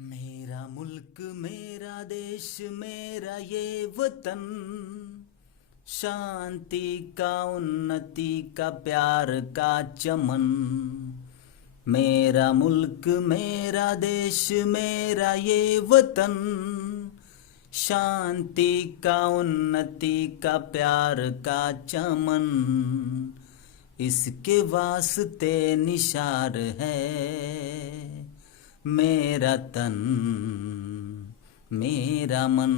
मेरा मुल्क मेरा देश मेरा ये वतन, शांति का उन्नति का प्यार का चमन। मेरा मुल्क मेरा देश मेरा ये वतन, शांति का उन्नति का प्यार का चमन। इसके वास्ते निशार है मेरा तन मेरा मन।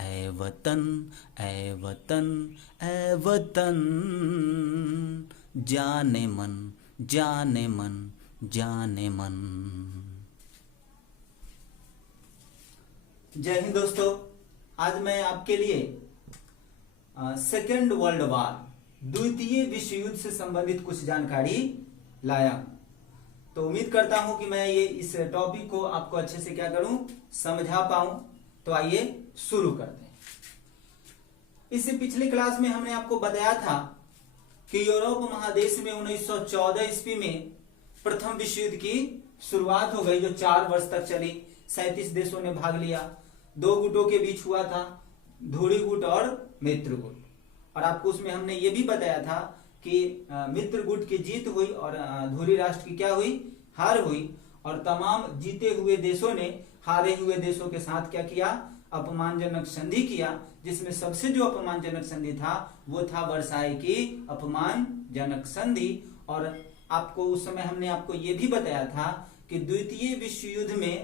ऐ वतन ऐ वतन ऐ वतन, जाने मन जाने मन जाने मन। जय हिंद दोस्तों, आज मैं आपके लिए सेकेंड वर्ल्ड वॉर, द्वितीय विश्व युद्ध से संबंधित कुछ जानकारी लाया। तो उम्मीद करता हूं कि मैं ये इस टॉपिक को आपको अच्छे से क्या करूं, समझा पाऊं। तो आइए शुरू करते हैं। इससे पिछली क्लास में हमने आपको बताया था कि यूरोप महादेश में 1914 ईस्वी में प्रथम विश्व युद्ध की शुरुआत हो गई, जो 4 वर्ष तक चली। 37 देशों ने भाग लिया। 2 गुटों के बीच हुआ था, धुरी गुट और मित्र गुट। और आपको उसमें हमने ये भी बताया था कि मित्र गुट की जीत हुई और धुरी राष्ट्र की क्या हुई, हार हुई। और तमाम जीते हुए देशों ने हारे हुए देशों के साथ क्या किया, अपमानजनक संधि किया। जिसमें सबसे जो अपमानजनक संधि था वो था वर्साई की अपमानजनक संधि। और आपको उस समय हमने आपको ये भी बताया था कि द्वितीय विश्व युद्ध में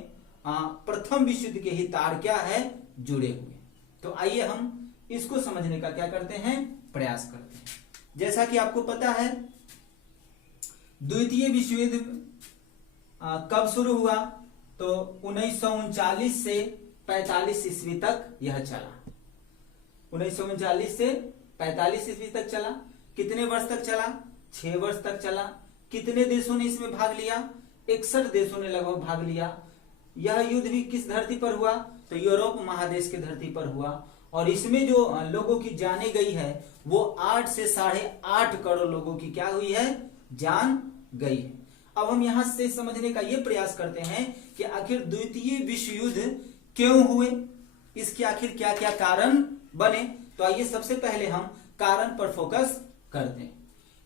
प्रथम विश्व युद्ध के ही तार क्या है, जुड़े हुए। तो आइए हम इसको समझने का क्या करते हैं, प्रयास करते हैं। जैसा कि आपको पता है, द्वितीय विश्व युद्ध कब शुरू हुआ, तो 1939 से 45 ईस्वी तक यह चला। 1939 से 45 ईस्वी तक चला। कितने वर्ष तक चला, 6 वर्ष तक चला। कितने देशों ने इसमें भाग लिया, 61 देशों ने लगभग भाग लिया। यह युद्ध भी किस धरती पर हुआ, तो यूरोप महादेश की धरती पर हुआ। और इसमें जो लोगों की जाने गई है वो 8 से 8.5 करोड़ लोगों की क्या हुई है, जान गई है। अब हम यहां से समझने का ये प्रयास करते हैं कि आखिर द्वितीय विश्व युद्ध क्यों हुए, इसके आखिर क्या क्या कारण बने। तो आइए सबसे पहले हम कारण पर फोकस करते हैं।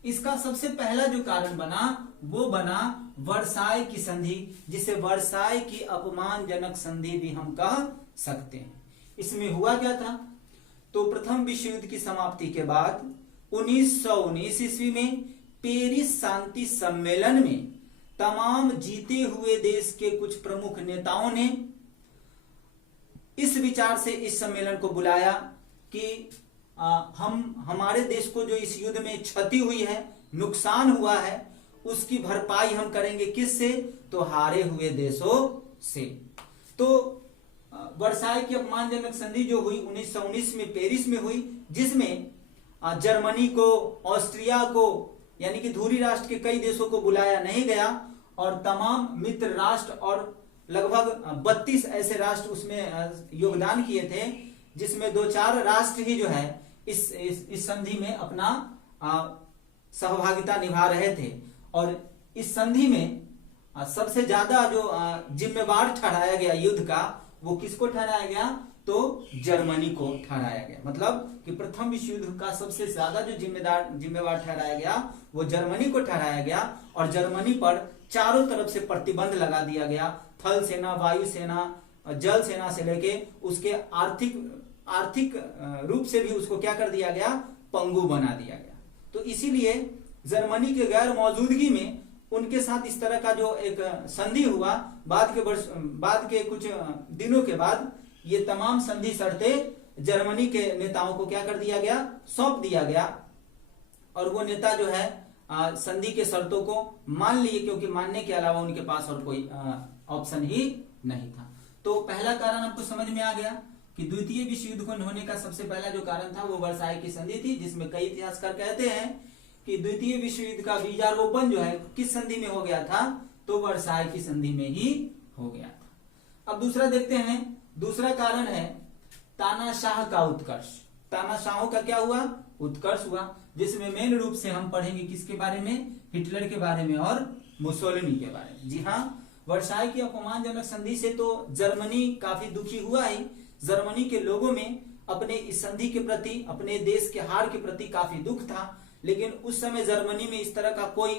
इसका सबसे पहला जो कारण बना वो बना वर्साई की संधि, जिसे वर्साई की अपमानजनक संधि भी हम कह सकते हैं। इसमें हुआ क्या था, तो प्रथम विश्व युद्ध की समाप्ति के बाद 1919 ईस्वी में पेरिस शांति सम्मेलन में तमाम जीते हुए देश के कुछ प्रमुख नेताओं ने इस विचार से इस सम्मेलन को बुलाया कि हम हमारे देश को जो इस युद्ध में क्षति हुई है, नुकसान हुआ है, उसकी भरपाई हम करेंगे किससे, तो हारे हुए देशों से। तो वर्साई की अपमानजनक संधि जो हुई 1919 में पेरिस में हुई, जिसमें जर्मनी को, ऑस्ट्रिया को, यानी कि धुरी राष्ट्र के कई देशों को बुलाया नहीं गया। और तमाम मित्र राष्ट्र और लगभग 32 ऐसे राष्ट्र उसमें योगदान किए थे, जिसमें 2-4 राष्ट्र ही जो है इस संधि में अपना सहभागिता निभा रहे थे। और इस संधि में सबसे ज्यादा जो जिम्मेवार ठहराया गया युद्ध का, वो किसको ठहराया गया, तो जर्मनी को ठहराया गया। मतलब कि प्रथम विश्व युद्ध का सबसे ज्यादा जो जिम्मेवार ठहराया गया वो जर्मनी को ठहराया गया। और जर्मनी पर चारों तरफ से प्रतिबंध लगा दिया गया। थल सेना, वायु सेना, जल सेना से लेके उसके आर्थिक रूप से भी उसको क्या कर दिया गया, पंगु बना दिया गया। तो इसीलिए जर्मनी के गैर मौजूदगी में उनके साथ इस तरह का जो एक संधि हुआ, बाद के कुछ दिनों के बाद ये तमाम संधि शर्तें जर्मनी के नेताओं को क्या कर दिया गया, सौंप दिया गया। और वो नेता जो है संधि के शर्तों को मान लिए, क्योंकि मानने के अलावा उनके पास और कोई ऑप्शन ही नहीं था। तो पहला कारण आपको समझ में आ गया कि द्वितीय विश्व युद्ध को होने का सबसे पहला जो कारण था वो वर्साई की संधि थी, जिसमें कई इतिहासकार कहते हैं कि द्वितीय विश्व युद्ध का बीजारोपण जो है किस संधि में हो गया था, तो वर्साई की संधि में ही हो गया था। अब दूसरा देखते हैं, दूसरा कारण है तानाशाह का उत्कर्ष। तानाशाहों का क्या हुआ, उत्कर्ष हुआ, जिसमें मेन रूप से हम पढ़ेंगे किसके बारे में, हिटलर के बारे में और मुसोलिनी के बारे में। जी हाँ, वर्साई की अपमानजनक संधि से तो जर्मनी काफी दुखी हुआ ही। जर्मनी के लोगों में अपने इस संधि के प्रति, अपने देश के हार के प्रति काफी दुख था, लेकिन उस समय जर्मनी में इस तरह का कोई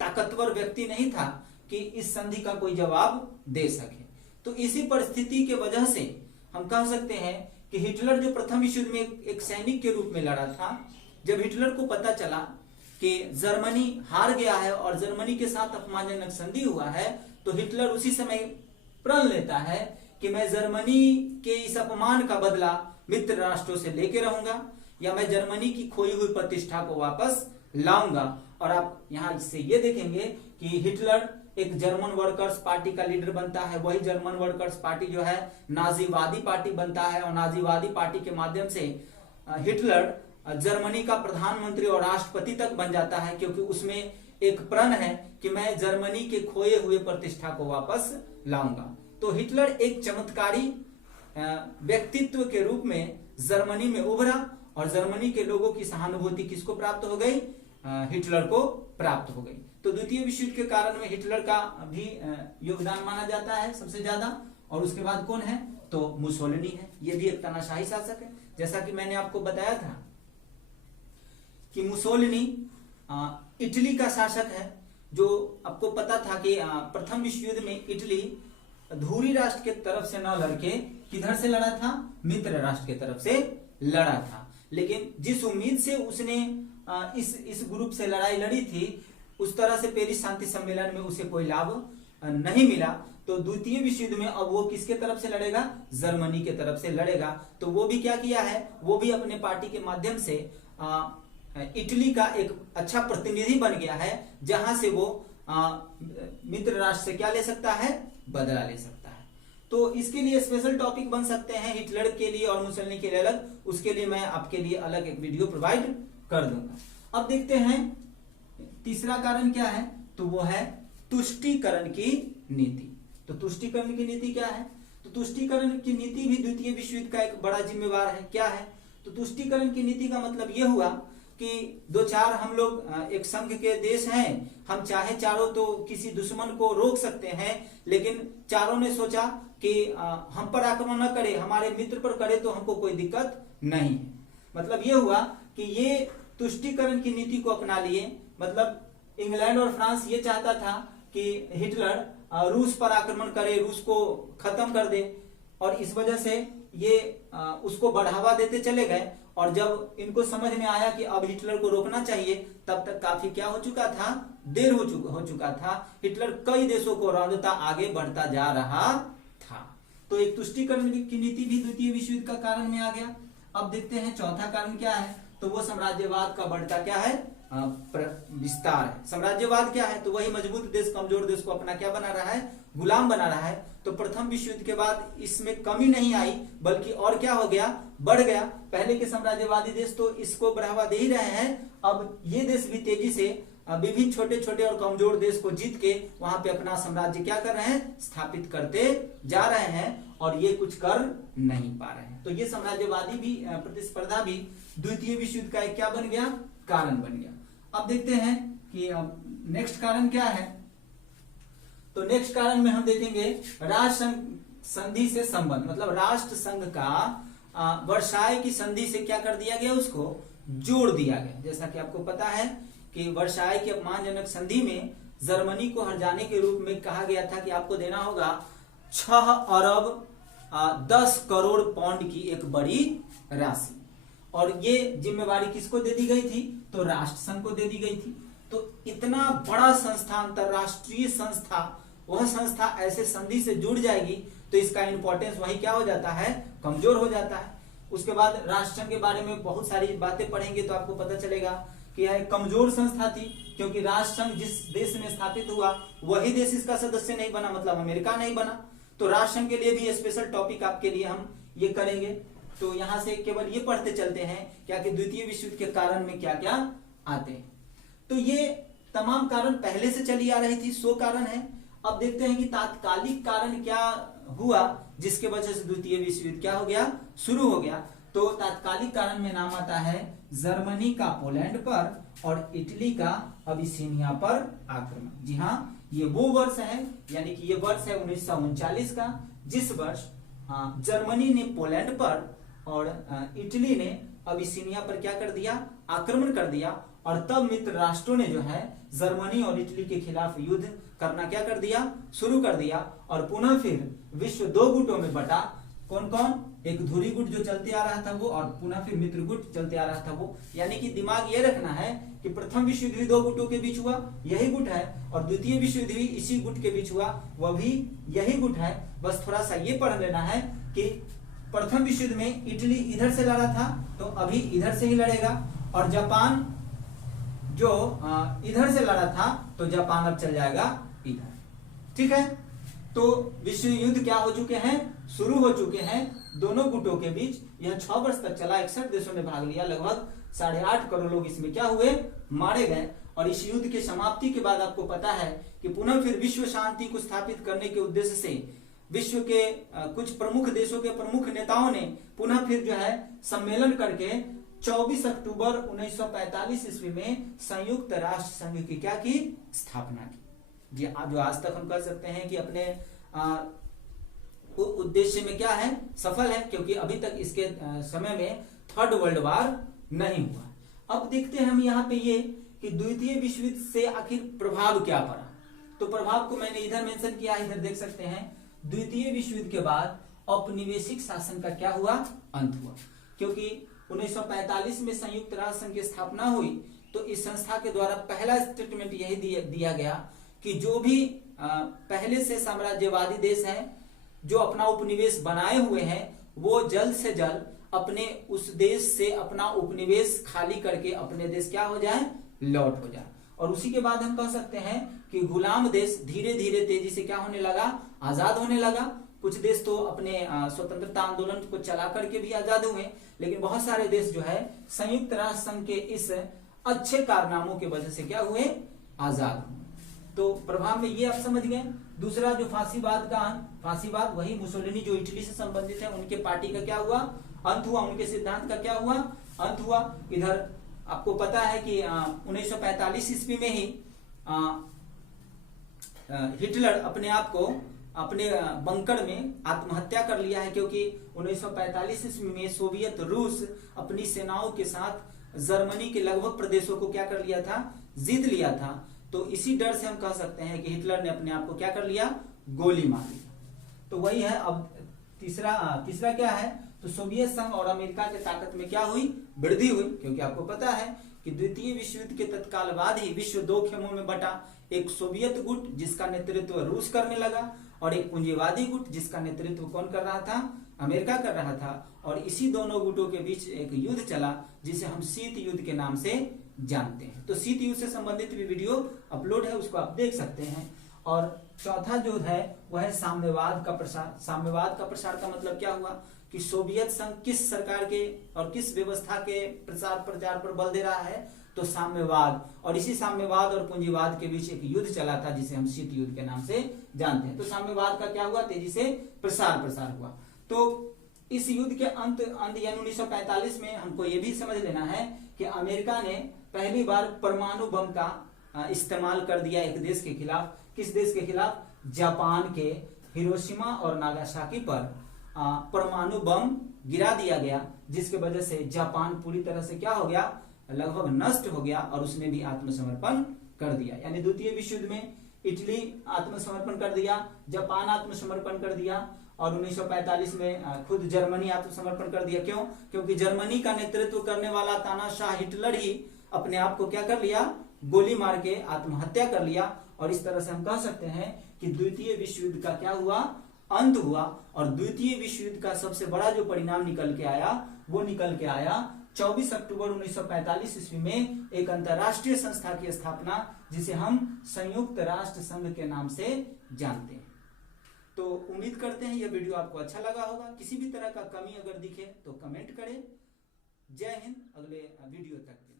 ताकतवर व्यक्ति नहीं था कि इस संधि का कोई जवाब दे सके। तो इसी परिस्थिति के वजह से हम कह सकते हैं कि हिटलर जो प्रथम विश्व युद्ध में एक सैनिक के रूप में लड़ा था, जब हिटलर को पता चला कि जर्मनी हार गया है और जर्मनी के साथ अपमानजनक संधि हुआ है, तो हिटलर उसी समय प्रण लेता है कि मैं जर्मनी के इस अपमान का बदला मित्र राष्ट्रों से लेके रहूंगा, या मैं जर्मनी की खोई हुई प्रतिष्ठा को वापस लाऊंगा। और आप यहाँ से ये देखेंगे कि हिटलर एक जर्मन वर्कर्स पार्टी का लीडर बनता है। वही जर्मन वर्कर्स पार्टी जो है नाजीवादी पार्टी बनता है, और नाजीवादी पार्टी के माध्यम से हिटलर जर्मनी का प्रधानमंत्री और राष्ट्रपति तक बन जाता है, क्योंकि उसमें एक प्रण है कि मैं जर्मनी के खोए हुए प्रतिष्ठा को वापस लाऊंगा। तो हिटलर एक चमत्कारी व्यक्तित्व के रूप में जर्मनी में उभरा, और जर्मनी के लोगों की सहानुभूति किसको प्राप्त हो गई? हिटलर को प्राप्त हो गई। तो द्वितीय विश्व युद्ध के कारण में हिटलर का भी योगदान माना जाता है सबसे ज्यादा। और उसके बाद कौन है? तो मुसोलिनी है। ये भी एक तानाशाही शासक है। जैसा कि मैंने आपको बताया था कि मुसोलिनी इटली का शासक है, जो आपको पता था कि प्रथम विश्व युद्ध में इटली धूरी राष्ट्र के तरफ से न लड़के किधर से लड़ा था? मित्र राष्ट्र के तरफ से लड़ा था। लेकिन जिस उम्मीद से उसने इस ग्रुप से लड़ाई लड़ी थी, उस तरह से पेरिस शांति सम्मेलन में उसे कोई लाभ नहीं मिला। तो द्वितीय विश्व युद्ध में अब वो किसके तरफ से लड़ेगा? जर्मनी के तरफ से लड़ेगा। तो वो भी क्या किया है? वो भी अपने पार्टी के माध्यम से इटली का एक अच्छा प्रतिनिधि बन गया है, जहां से वो मित्र राष्ट्र से क्या ले सकता है? बदला ले सकता है। तो इसके लिए स्पेशल टॉपिक बन सकते हैं हिटलर के लिए और मुसोलिनी के लिए अलग। उसके लिए मैं आपके लिए अलग एक वीडियो प्रोवाइड कर दूंगा। अब देखते हैं तीसरा कारण क्या है, तो वो है तुष्टीकरण की नीति। तो तुष्टीकरण की नीति क्या है? तो तुष्टीकरण की नीति भी द्वितीय विश्व युद्ध का एक बड़ा जिम्मेवार है। क्या है? तो तुष्टीकरण की नीति का मतलब यह हुआ कि दो चार हम लोग एक संघ के देश हैं, हम चाहे चारों तो किसी दुश्मन को रोक सकते हैं, लेकिन चारों ने सोचा कि हम पर आक्रमण न करे, हमारे मित्र पर करे तो हमको कोई दिक्कत नहीं है। मतलब ये हुआ कि ये तुष्टीकरण की नीति को अपना लिए। मतलब इंग्लैंड और फ्रांस ये चाहता था कि हिटलर रूस पर आक्रमण करे, रूस को खत्म कर दे, और इस वजह से ये उसको बढ़ावा देते चले गए। और जब इनको समझ में आया कि अब हिटलर को रोकना चाहिए, तब तक काफी क्या हो चुका था? देर हो चुका था। हिटलर कई देशों को रौंदता आगे बढ़ता जा रहा था। तो एक तुष्टीकरण की नीति भी द्वितीय विश्व युद्ध का कारण में आ गया। अब देखते हैं चौथा कारण क्या है, तो वो साम्राज्यवाद का बढ़ता क्या है? विस्तार है। साम्राज्यवाद क्या है? तो वही मजबूत देश कमजोर देश को अपना क्या बना रहा है? गुलाम बना रहा है। तो प्रथम विश्व युद्ध के बाद इसमें कमी नहीं आई, बल्कि और क्या हो गया? बढ़ गया। पहले के साम्राज्यवादी देश तो इसको बढ़ावा दे ही रहे हैं, अब ये देश भी तेजी से विभिन्न छोटे छोटे और कमजोर देश को जीत के वहां पे अपना साम्राज्य क्या कर रहे हैं? स्थापित करते जा रहे हैं, और ये कुछ कर नहीं पा रहे हैं। तो ये साम्राज्यवादी भी प्रतिस्पर्धा भी द्वितीय विश्व युद्ध का एक क्या बन गया? कारण बन गया। अब देखते हैं कि नेक्स्ट कारण क्या है। तो नेक्स्ट कारण में हम देखेंगे राष्ट्र संधि से संबंध। मतलब राष्ट्र संघ का वर्साई की संधि से क्या कर दिया गया? उसको जोड़ दिया गया। जैसा कि आपको पता है कि वर्साई की अपमानजनक संधि में जर्मनी को हर जाने के रूप में कहा गया था कि आपको देना होगा 6 अरब 10 करोड़ पाउंड की एक बड़ी राशि, और ये जिम्मेवारी किसको दे दी गई थी? तो राष्ट्र संघ को दे दी गई थी। तो इतना बड़ा संस्था, अंतरराष्ट्रीय संस्था, वह संस्था ऐसे संधि से जुड़ जाएगी तो इसका इंपॉर्टेंस वही क्या हो जाता है? कमजोर हो जाता है। उसके बाद राष्ट्र संघ के बारे में बहुत सारी बातें पढ़ेंगे तो आपको पता चलेगा कि यह एक कमजोर संस्था थी, क्योंकि राष्ट्र संघ जिस देश में स्थापित हुआ वही देश इसका सदस्य नहीं बना, मतलब अमेरिका नहीं बना। तो राष्ट्र संघ के लिए भी स्पेशल टॉपिक आपके लिए हम ये करेंगे। तो यहां से केवल ये पढ़ते चलते हैं क्या कि द्वितीय विश्व युद्ध के कारण में क्या क्या आते हैं। तो ये तमाम कारण पहले से चली आ रही थी, 100 कारण है। अब देखते हैं कि तात्कालिक कारण क्या हुआ जिसके वजह से द्वितीय विश्व युद्ध क्या हो गया? शुरू हो गया। तो तात्कालिक कारण में नाम आता है जर्मनी का पोलैंड पर और इटली का अबिसिनिया पर आक्रमण। जी हाँ, ये वो वर्ष है, यानी कि ये वर्ष है 1939 का, जिस वर्ष जर्मनी ने पोलैंड पर और इटली ने अबिसिनिया पर क्या कर दिया, आक्रमण कर दिया। और तब मित्र राष्ट्रों ने जो है जर्मनी और इटली के खिलाफ युद्ध करना क्या कर दिया, शुरू कर दिया। और पुनः फिर विश्व दो गुटों में बटा। कौन कौन? एक धुरी गुट जो चलते आ रहा था वो, और पुनः फिर मित्र गुट चलते आ रहा था वो। यानी कि दिमाग ये रखना है कि प्रथम विश्व युद्ध दो गुटों के बीच हुआ, यही गुट है, और द्वितीय विश्व युद्ध भी इसी गुट के बीच हुआ, वह भी यही गुट है। बस थोड़ा सा ये पढ़ लेना है कि प्रथम विश्व युद्ध में इटली इधर से लड़ा था तो अभी इधर से ही लड़ेगा, और जापान जो इधर से लड़ा था तो जापान अब चल जाएगा इधर। ठीक है, तो विश्व युद्ध क्या हो चुके हैं, शुरू हो चुके हैं दोनों गुटों के बीच। यह 6 वर्ष तक चला, 61 देशों ने भाग लिया, लगभग 8.5 करोड़ लोग इसमें क्या हुए, मारे गए। और इस युद्ध के समाप्ति के बाद आपको पता है कि पुनः फिर विश्व शांति को स्थापित करने के उद्देश्य से विश्व के कुछ प्रमुख देशों के प्रमुख नेताओं ने पुनः फिर जो है सम्मेलन करके 24 अक्टूबर 1945 ईस्वी में संयुक्त राष्ट्र संघ की क्या की, स्थापना की। जी, जो आज तक हम कह सकते हैं कि अपने उद्देश्य में क्या है, सफल है, क्योंकि अभी तक इसके समय में थर्ड वर्ल्ड वार नहीं हुआ। अब देखते हैं हम यहाँ पे ये कि द्वितीय विश्व युद्ध से आखिर प्रभाव क्या पड़ा। तो प्रभाव को मैंने इधर मेंशन किया, इधर देख सकते हैं। द्वितीय विश्व युद्ध के बाद औपनिवेशिक शासन का क्या हुआ, अंत हुआ। क्योंकि 1945 में संयुक्त राष्ट्र संघ की स्थापना हुई, तो इस संस्था के द्वारा पहला स्टेटमेंट यही दिया गया कि जो भी पहले से साम्राज्यवादी देश हैं, जो अपना उपनिवेश बनाए हुए हैं, वो जल्द से जल्द अपने उस देश से अपना उपनिवेश खाली करके अपने देश क्या हो जाए, लौट हो जाए। और उसी के बाद हम कह सकते हैं कि गुलाम देश धीरे धीरे तेजी से क्या होने लगा, आजाद होने लगा। कुछ देश तो अपने स्वतंत्रता आंदोलन को चला करके भी आजाद हुए, लेकिन बहुत सारे देश जो है संयुक्त राष्ट्र संघ के इस अच्छे कारनामों की वजह से क्या हुए, आजाद हुए। तो प्रभाव में ये आप समझ गए। दूसरा जो फांसीवाद का अंत, फांसीवाद वही मुसोलिनी जो इटली से संबंधित है, उनके पार्टी का क्या हुआ, अंत हुआ, उनके सिद्धांत का क्या हुआ, अंत हुआ। इधर आपको पता है कि 1945 ईस्वी में ही हिटलर अपने आप को अपने बंकर में आत्महत्या कर लिया है, क्योंकि 1945 ईस्वी में सोवियत रूस अपनी सेनाओं के साथ जर्मनी के लगभग प्रदेशों को क्या कर लिया था, जीत लिया था। तो इसी डर से हम कह सकते हैं कि हिटलर ने अपने आप को क्या कर लिया, गोली मार लिया। तो वही है। अब तीसरा क्या है, तो सोवियत संघ और अमेरिका की ताकत में क्या हुई, वृद्धि हुई। क्योंकि आपको पता है कि द्वितीय विश्व युद्ध के तत्काल बाद ही विश्व दो खेमों में बटा। एक सोवियत गुट जिसका नेतृत्व रूस करने लगा, और एक पूंजीवादी गुट जिसका नेतृत्व कौन कर रहा था, अमेरिका कर रहा था। और इसी दोनों गुटों के बीच एक युद्ध चला जिसे हम शीत युद्ध के नाम से जानते हैं। तो शीत युद्ध से संबंधित भी वीडियो अपलोड है, उसको आप देख सकते हैं। और चौथा जो है वह है साम्यवाद का प्रसार। साम्यवाद का प्रसार का मतलब क्या हुआ कि सोवियत संघ किस सरकार के और किस व्यवस्था के प्रसार प्रचार पर बल दे रहा है, तो साम्यवाद। और इसी साम्यवाद और पूंजीवाद के बीच एक युद्ध चला था जिसे हम शीत युद्ध के नाम से जानते हैं। तो साम्यवाद का क्या हुआ, तेजी से प्रसार हुआ। तो इस युद्ध के अंत यानी 1945 में हमको ये भी समझ लेना है कि अमेरिका ने पहली बार परमाणु बम का इस्तेमाल कर दिया एक देश के खिलाफ। किस देश के खिलाफ, जापान के हिरोशिमा और नागासाकी पर परमाणु बम गिरा दिया गया, जिसके वजह से जापान पूरी तरह से क्या हो गया, लगभग नष्ट हो गया, और उसने भी आत्मसमर्पण कर दिया। यानी द्वितीय विश्व युद्ध में इटली आत्मसमर्पण कर दिया, जापान आत्मसमर्पण कर दिया, और 1945 में खुद जर्मनी आत्मसमर्पण कर दिया। क्यों? क्योंकि जर्मनी का नेतृत्व करने वाला तानाशाह हिटलर ही अपने आप को क्या कर लिया, गोली मार के आत्महत्या कर लिया। और इस तरह से हम कह सकते हैं कि द्वितीय विश्व युद्ध का क्या हुआ, अंत हुआ। और द्वितीय विश्व युद्ध का सबसे बड़ा जो परिणाम निकल के आया, वो निकल के आया 24 अक्टूबर 1945 ईस्वी में एक अंतरराष्ट्रीय संस्था की स्थापना, जिसे हम संयुक्त राष्ट्र संघ के नाम से जानते हैं। तो उम्मीद करते हैं यह वीडियो आपको अच्छा लगा होगा। किसी भी तरह का कमी अगर दिखे तो कमेंट करें। जय हिंद, अगले वीडियो तक।